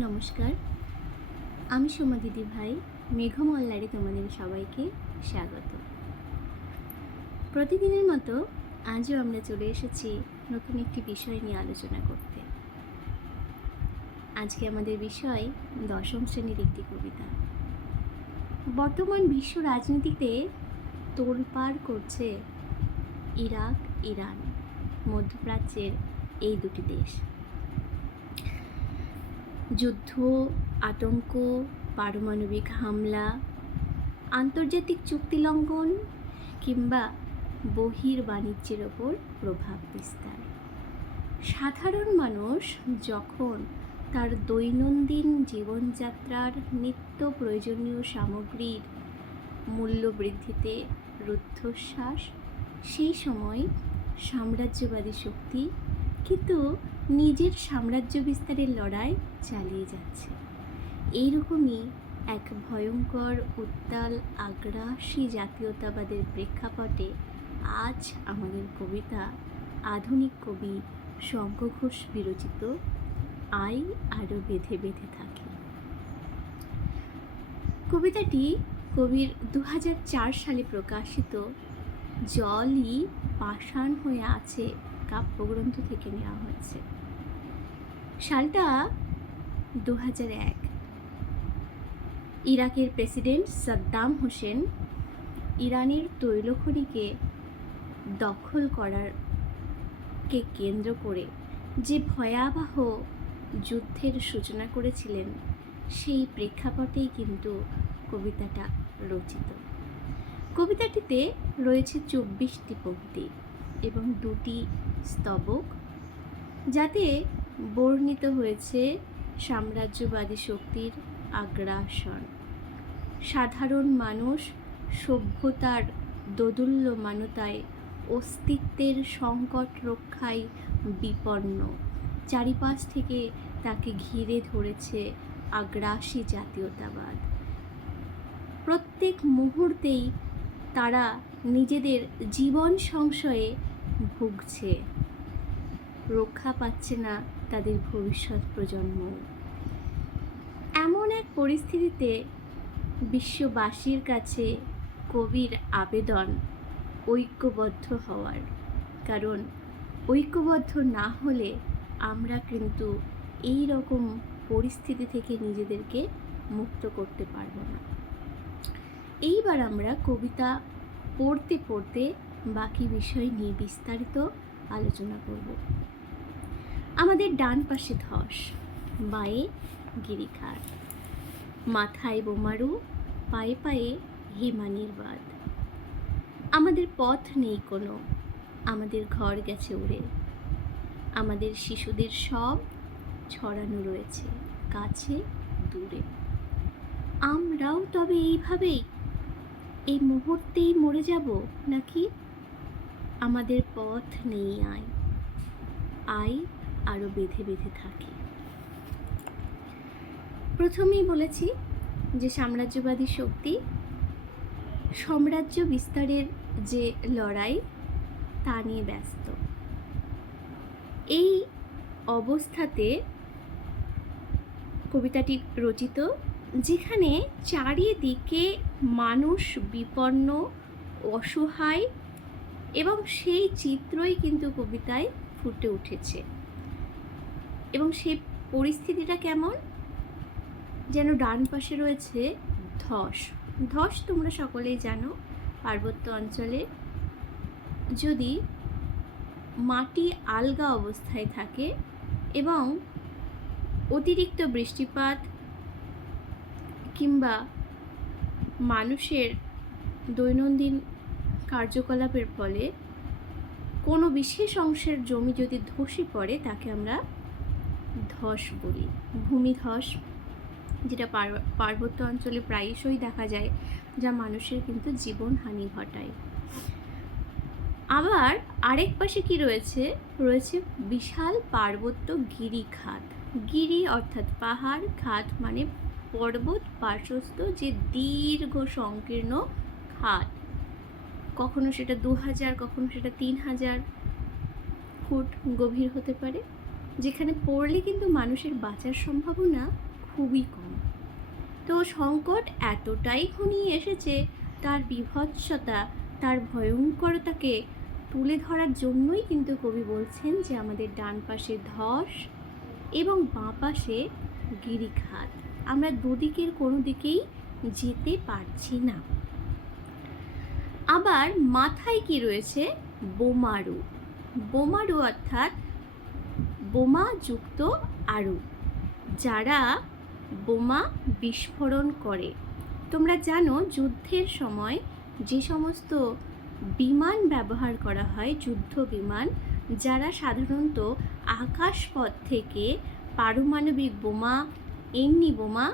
নমস্কার, আমি সোমা দিদি ভাই মেঘমল্লারে তোমাদের সবাইকে স্বাগত। প্রতিদিনের মতো আজও আমরা চলে এসেছি নতুন একটি বিষয় নিয়ে আলোচনা করতে। আজকে আমাদের বিষয় দশম শ্রেণীর একটি কবিতা। বর্তমান বিশ্ব রাজনীতিতে তোলপাড় করছে ইরাক, ইরান, মধ্যপ্রাচ্যের এই দুটি দেশ। যুদ্ধ, আতঙ্ক, পারমাণবিক হামলা, আন্তর্জাতিক চুক্তি লঙ্ঘন কিংবা বহির্বাণিজ্যের ওপর প্রভাব বিস্তার। সাধারণ মানুষ যখন তার দৈনন্দিন জীবনযাত্রার নিত্য প্রয়োজনীয় সামগ্রীর মূল্য বৃদ্ধিতে রুদ্ধশ্বাস, সেই সময় সাম্রাজ্যবাদী শক্তি কিন্তু নিজের সাম্রাজ্য বিস্তারের লড়াই চালিয়ে যাচ্ছে। এইরকমই এক ভয়ঙ্কর, উত্তাল, আগ্রাসী জাতীয়তাবাদের প্রেক্ষাপটে আজ আমাদের কবিতা আধুনিক কবি শঙ্খ ঘোষ বিরচিত আই আরও বেঁধে বেঁধে থাকে। কবিতাটি কবির 2004 সালে প্রকাশিত জলই পাষাণ হয়ে আছে কাব্যগ্রন্থ থেকে নেওয়া হয়েছে। সালটা 2001। ইরাকের প্রেসিডেন্ট সাদ্দাম হোসেন ইরানের তৈলখনিকে দখল করারকে কেন্দ্র করে যে ভয়াবহ যুদ্ধের সূচনা করেছিলেন, সেই প্রেক্ষাপটেই কিন্তু কবিতাটা রচিত। কবিতাটিতে রয়েছে 24টি পংক্তি এবং 2টি স্তবক, যাতে বর্ণিত হয়েছে সাম্রাজ্যবাদী শক্তির আগ্রাসন, সাধারণ মানুষ সভ্যতার দোদুল্যমানতায়, অস্তিত্বের সংকট রক্ষায় বিপন্ন, চারিপাশ থেকে তাকে ঘিরে ধরেছে আগ্রাসী জাতীয়তাবাদ। প্রত্যেক মুহূর্তেই তারা নিজেদের জীবন সংশয়ে ভুগছে, রক্ষা পাচ্ছে না তাদের ভবিষ্যৎ প্রজন্ম। এমন এক পরিস্থিতিতে বিশ্ববাসীর কাছে কবির আবেদন ঐক্যবদ্ধ হওয়ার, কারণ ঐক্যবদ্ধ না হলে আমরা কিন্তু এই রকম পরিস্থিতি থেকে নিজেদেরকে মুক্ত করতে পারব না। এইবার আমরা কবিতা পড়তে পড়তে বাকি বিষয় নিয়ে বিস্তারিত আলোচনা করব। আমাদের ডান পাশে ধস, বাঁয়ে গিরিখাত, মাথায় বোমারু, পায়ে পায়ে হিমানির বাঁধ। আমাদের পথ নেই কোনো, আমাদের ঘর গেছে উড়ে, আমাদের শিশুদের সব ছড়ানো রয়েছে কাছে দূরে। আমরাও তবে এইভাবেই এই মুহূর্তেই মরে যাব নাকি? আমাদের পথ নেই আই আরও বেঁধে বেঁধে থাকে। প্রথমেই বলেছি যে সাম্রাজ্যবাদী শক্তি সাম্রাজ্য বিস্তারের যে লড়াই, তা নিয়ে ব্যস্ত। এই অবস্থাতে কবিতাটি রচিত, যেখানে চারিদিকে মানুষ বিপন্ন, অসহায়, এবং সেই চিত্রই কিন্তু কবিতায় ফুটে উঠেছে। এবং সেই পরিস্থিতিটা কেমন? যেন ডান পাশে রয়েছে ধস। ধস তোমরা সকলেই জানো, পার্বত্য অঞ্চলে যদি মাটি আলগা অবস্থায় থাকে এবং অতিরিক্ত বৃষ্টিপাত কিংবা মানুষের দৈনন্দিন কার্যকলাপের ফলে কোনো বিশেষ অংশের জমি যদি ধসে পড়ে, তাকে আমরা ধস বলি, ভূমিধস, যেটা পার্বত্য অঞ্চলে প্রায়শই দেখা যায়, যা মানুষের কিন্তু জীবনহানি ঘটায়। আবার আরেক পাশে কি রয়েছে? রয়েছে বিশাল পার্বত্য গিরিখাত। গিরি অর্থাৎ পাহাড়, খাত মানে পর্বত পার্শ্বস্থ যে দীর্ঘ সংকীর্ণ খাত, কখনো সেটা 2000, কখনো সেটা 3000 ফুট গভীর হতে পারে। যেখানে পড়লে কিন্তু মানুষের বাঁচার সম্ভাবনা খুবই কম। তো সংকট এতটাই ঘনিয়ে এসেছে, তার বীভৎসতা, তার ভয়ঙ্করতাকে তুলে ধরার জন্যই কিন্তু কবি বলছেন যে আমাদের ডান পাশে ধস এবং বাঁ পাশে গিরিখাত, আমরা দুদিকের কোনো দিকেই যেতে পারছি না। আবার মাথায় কি রয়েছে? বোমারু। বোমারু অর্থাৎ বোমাযুক্ত আরু, যারা বোমা বিস্ফোরণ করে। তোমরা জানো যুদ্ধের সময় যে সমস্ত বিমান ব্যবহার করা হয়, যুদ্ধ বিমান, যারা সাধারণত আকাশপথ থেকে পারমাণবিক বোমা, এমনি বোমা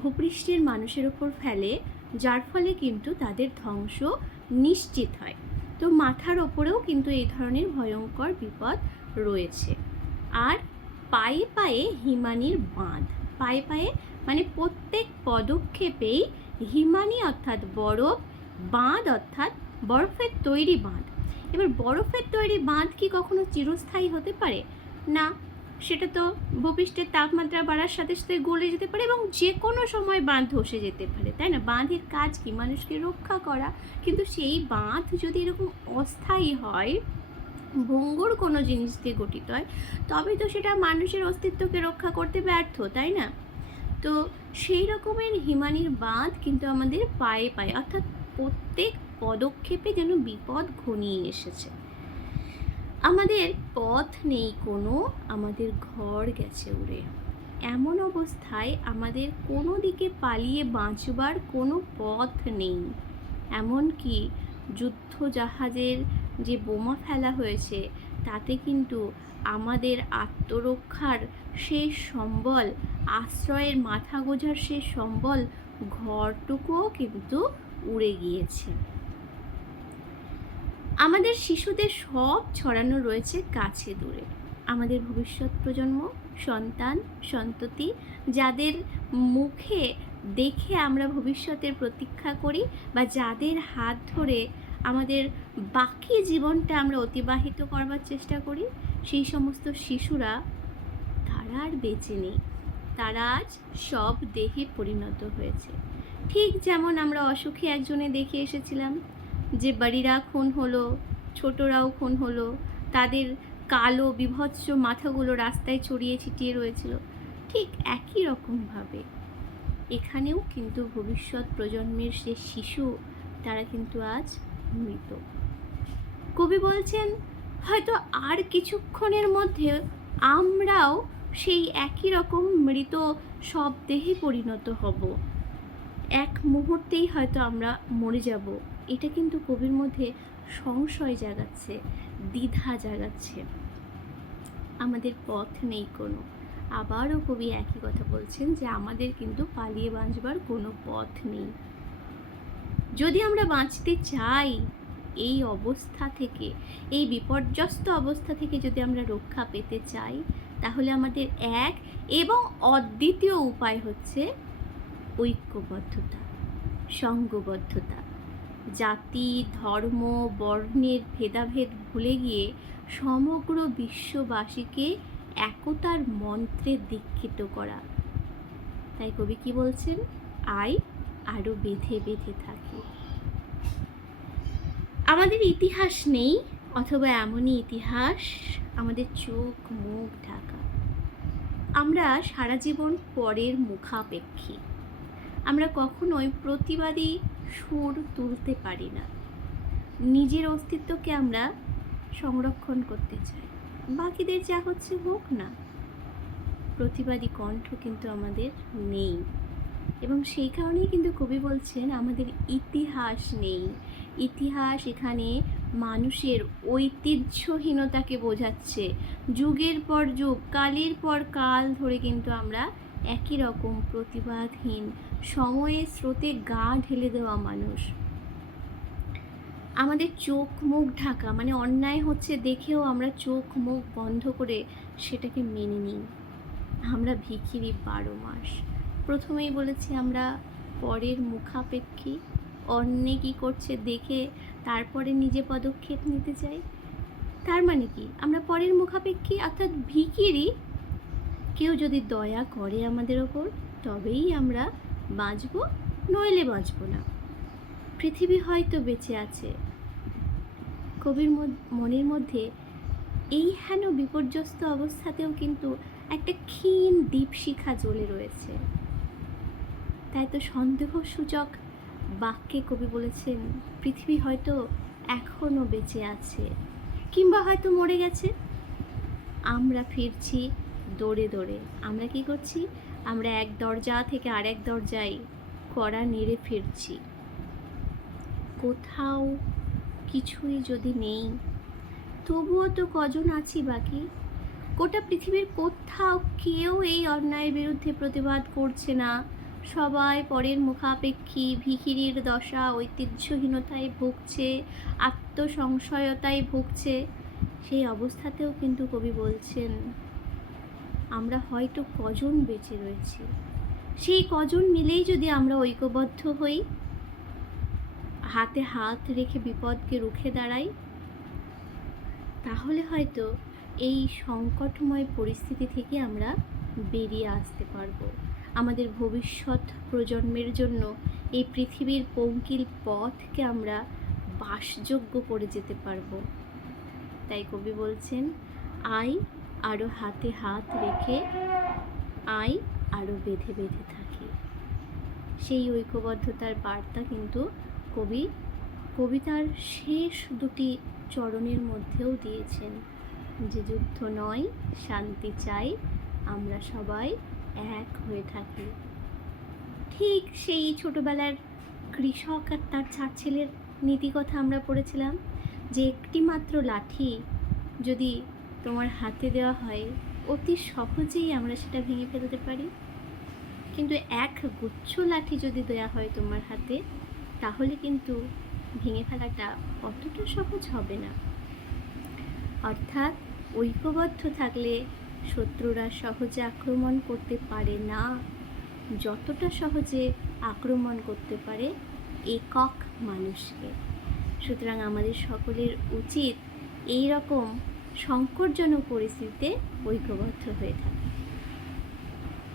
ভূপৃষ্ঠের মানুষের ওপর ফেলে, যার ফলে কিন্তু তাদের ধ্বংস নিশ্চিত হয়। তো মাথার ওপরেও কিন্তু এই ধরনের ভয়ঙ্কর বিপদ রয়েছে। আর পায়ে পায়ে হিমানির বাঁধ, পায়ে পায়ে মানে প্রত্যেক পদক্ষেপেই হিমানি অর্থাৎ বরফ, বাঁধ অর্থাৎ বরফের তৈরি বাঁধ। এবার বরফের তৈরি বাঁধ কি কখনো চিরস্থায়ী হতে পারে? না, সেটা তো ভূপৃষ্ঠের তাপমাত্রা বাড়ার সাথে সাথে গলে যেতে পারে এবং যে কোনো সময় বাঁধ ধসে যেতে পারে, তাই না? বাঁধের কাজ কি? মানুষকে রক্ষা করা। কিন্তু সেই বাঁধ যদি এরকম অস্থায়ী হয়, ভঙ্গুর কোনো জিনিস দিয়ে গঠিত হয়, তবে তো সেটা মানুষের অস্তিত্বকে রক্ষা করতে ব্যর্থ, তাই না? তো সেই রকমের হিমানির বাঁধ কিন্তু আমাদের পায়ে পায়ে অর্থাৎ প্রত্যেক পদক্ষেপে যেন বিপদ ঘনিয়ে এসেছে। আমাদের পথ নেই কোনো, আমাদের ঘর গেছে উড়ে। এমন অবস্থায় আমাদের কোনো দিকে পালিয়ে বাঁচবার কোনো পথ নেই। এমনকি যুদ্ধজাহাজের যে বোমা ফেলা হয়েছে, তাতে কিন্তু আমাদের আত্মরক্ষার শেষ সম্বল, আশ্রয়ের মাথা গোঁজার শেষ সম্বল, ঘরটুকুও কিন্তু উড়ে গিয়েছে। আমাদের শিশুদের সব ছড়ানো রয়েছে কাছে দূরে। আমাদের ভবিষ্যৎ প্রজন্ম, সন্তান, সন্ততি, যাদের মুখে দেখে আমরা ভবিষ্যতের প্রতীক্ষা করি বা যাদের হাত ধরে আমাদের বাকি জীবনটা আমরা অতিবাহিত করবার চেষ্টা করি, সেই সমস্ত শিশুরা তারা আর বেঁচে নেই। তারা আজ সব দেহে পরিণত হয়েছে। ঠিক যেমন আমরা অসুখী একজনে দেখে এসেছিলাম যে বাড়িরা খুন হলো, ছোটরাও খুন হলো, তাদের কালো বিভৎস মাথাগুলো রাস্তায় ছড়িয়ে ছিটিয়ে রয়েছিল, ঠিক একই রকমভাবে এখানেও কিন্তু ভবিষ্যৎ প্রজন্মের সে শিশু, তারা কিন্তু আজ মৃত। কবি বলছেন হয়তো আর কিছুক্ষণের মধ্যে আমরাও সেই একই রকম মৃত সব দেহে পরিণত হব, এক মুহূর্তেই হয়তো আমরা মরে যাব। এটা কিন্তু কবির মধ্যে সংশয় জাগাচ্ছে, দ্বিধা জাগাচ্ছে। আমাদের পথ নেই কোনো। আবারও কবি একই কথা বলছেন যে আমাদের কিন্তু পালিয়ে বাঁচবার কোনো পথ নেই। যদি আমরা বাঁচতে চাই, এই অবস্থা থেকে, এই বিপর্যস্ত অবস্থা থেকে যদি আমরা রক্ষা পেতে চাই, তাহলে আমাদের এক এবং অদ্বিতীয় উপায় হচ্ছে ঐক্যবদ্ধতা, সঙ্ঘবদ্ধতা। জাতি, ধর্ম, বর্ণের ভেদাভেদ ভুলে গিয়ে সমগ্র বিশ্ববাসীকে একতার মন্ত্রে দীক্ষিত করা। তাই কবি কি বলছেন? আই আরও বেঁধে বেঁধে থাকি। আমাদের ইতিহাস নেই, অথবা এমনই ইতিহাস আমাদের চোখ মুখ ঢাকা। আমরা সারা জীবন পরের মুখাপেক্ষী। আমরা কখনোই প্রতিবাদী সুর তুলতে পারি না। নিজের অস্তিত্বকে আমরা সংরক্ষণ করতে চাই, বাকিদের যা হচ্ছে হোক না। প্রতিবাদী কণ্ঠ কিন্তু আমাদের নেই, এবং সেই কারণেই কিন্তু কবি বলছেন আমাদের ইতিহাস নেই। ইতিহাস এখানে মানুষের ঐতিহ্যহীনতাকে বোঝাচ্ছে। যুগের পর যুগ, কালের পর কাল ধরে কিন্তু আমরা একই রকম প্রতিবাদহীন, সময়ের স্রোতে গা ঢেলে দেওয়া মানুষ। আমাদের চোখ মুখ ঢাকা, মানে অন্যায় হচ্ছে দেখেও আমরা চোখ মুখ বন্ধ করে সেটাকে মেনে নিই। আমরা ভিখিরি 12 মাস। প্রথমেই বলেছি আমরা পরের মুখাপেক্ষী, অন্যে কী করছে দেখে তারপরে নিজে পদক্ষেপ নিতে চাই। তার মানে কি, আমরা পরের মুখাপেক্ষী অর্থাৎ ভিখিরি। কেউ যদি দয়া করে আমাদের ওপর তবেই আমরা বাঁচব, নইলে বাঁচব না। পৃথিবী হয়তো বেঁচে আছে, কবির মনের মধ্যে এই হেন বিপর্যস্ত অবস্থাতেও কিন্তু একটা ক্ষীণ দীপশিখা জ্বলে রয়েছে। তাই তো সন্দেহসূচক বাক্যে কবি বলেছেন পৃথিবী হয়তো এখনো বেঁচে আছে, কিংবা হয়তো মরে গেছে। আমরা ফিরছি দৌড়ে দৌড়ে। আমরা কি করছি? আমরা এক দরজা থেকে আরেক দরজায় কড়া নেড়ে ফিরছি। কোথাও কিছুই যদি নেই, তবুও তো কজন আছি বাকি। গোটা পৃথিবীর কোথাও কেউ এই অন্যায়ের বিরুদ্ধে প্রতিবাদ করছে না। সবাই পরের মুখাপেক্ষী, ভিখিরির দশা, ঐতিহ্যহীনতায় ভুগছে, আত্মসংশয়তায় ভুগছে। সেই অবস্থাতেও কিন্তু কবি বলছেন আমরা হয়তো কজন বেঁচে রয়েছি। সেই কজন মিলেই যদি আমরা ঐক্যবদ্ধ হই, হাতে হাত রেখে বিপদকে রুখে দাঁড়াই, তাহলে হয়তো এই সংকটময় পরিস্থিতি থেকে আমরা বেরিয়ে আসতে পারবো। আমাদের ভবিষ্যৎ প্রজন্মের জন্য এই পৃথিবীর পঙ্কিল পথকে আমরা বাসযোগ্য করে যেতে পারবো। তাই কবি বলছেন আই আরও হাতে হাত রেখে, আই আরও বেঁধে বেঁধে থাকি। সেই ঐক্যবদ্ধতার বার্তা কিন্তু কবি কবিতার শেষ দুটি চরণের মধ্যেও দিয়েছেন, যে যুদ্ধ নয় শান্তি চাই, আমরা সবাই এক হয়ে থাকি। ঠিক সেই ছোটবেলার কৃষক আর তার 4 ছেলের নীতি কথা আমরা পড়েছিলাম, যে একটি মাত্র লাঠি যদি তোমার হাতে দেওয়া হয় অতি সহজেই আমরা সেটা ভেঙে ফেলতে পারি, কিন্তু এক গুচ্ছ লাঠি যদি দেওয়া হয় তোমার হাতে, তাহলে কিন্তু ভেঙে ফেলাটা অতটা সহজ হবে না। অর্থাৎ ঐক্যবদ্ধ থাকলে শত্রুরা সহজে আক্রমণ করতে পারে না, যতটা সহজে আক্রমণ করতে পারে একক মানুষকে। সুতরাং আমাদের সকলের উচিত এই রকম সংকটজনক পরিস্থিতিতে ঐক্যবদ্ধ হয়ে থাকা।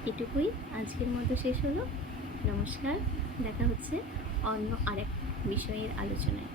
এটুকুই আজকের মতো শেষ হলো। নমস্কার, দেখা হচ্ছে অন্য আরেক বিষয়ের আলোচনায়।